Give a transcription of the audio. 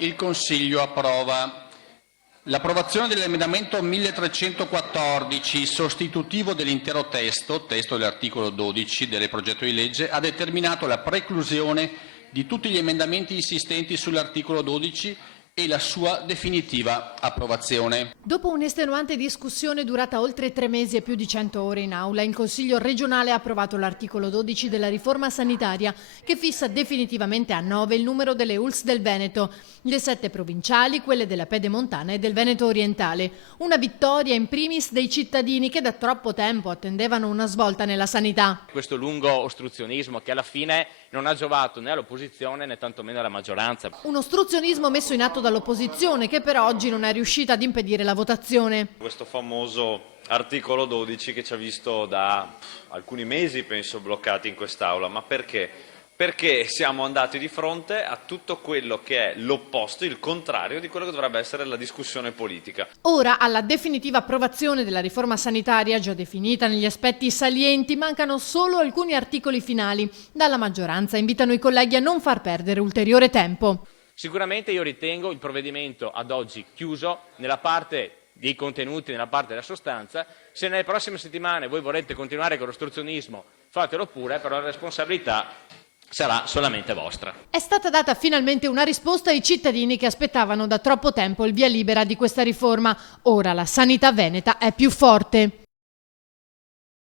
Il Consiglio approva. L'approvazione dell'emendamento 1314, sostitutivo dell'intero testo dell'articolo 12 del progetto di legge, ha determinato la preclusione di tutti gli emendamenti insistenti sull'articolo 12 e la sua definitiva approvazione. Dopo un'estenuante discussione durata oltre 3 mesi e più di 100 ore in aula, il Consiglio regionale ha approvato l'articolo 12 della riforma sanitaria che fissa definitivamente a 9 il numero delle ULSS del Veneto, le 7 provinciali, quelle della Pedemontana e del Veneto orientale. Una vittoria in primis dei cittadini che da troppo tempo attendevano una svolta nella sanità. Questo lungo ostruzionismo che alla fine non ha giovato né all'opposizione né tantomeno alla maggioranza. Un ostruzionismo messo in atto dall'opposizione che per oggi non è riuscita ad impedire la votazione. Questo famoso articolo 12 che ci ha visto da alcuni mesi, penso, bloccati in quest'Aula. Ma perché? Perché siamo andati di fronte a tutto quello che è l'opposto, il contrario di quello che dovrebbe essere la discussione politica. Ora, alla definitiva approvazione della riforma sanitaria, già definita negli aspetti salienti, mancano solo alcuni articoli finali. Dalla maggioranza invitano i colleghi a non far perdere ulteriore tempo. Sicuramente io ritengo il provvedimento ad oggi chiuso nella parte dei contenuti, nella parte della sostanza. Se nelle prossime settimane voi vorrete continuare con l'ostruzionismo, fatelo pure, però la responsabilità sarà solamente vostra. È stata data finalmente una risposta ai cittadini che aspettavano da troppo tempo il via libera di questa riforma. Ora la sanità veneta è più forte.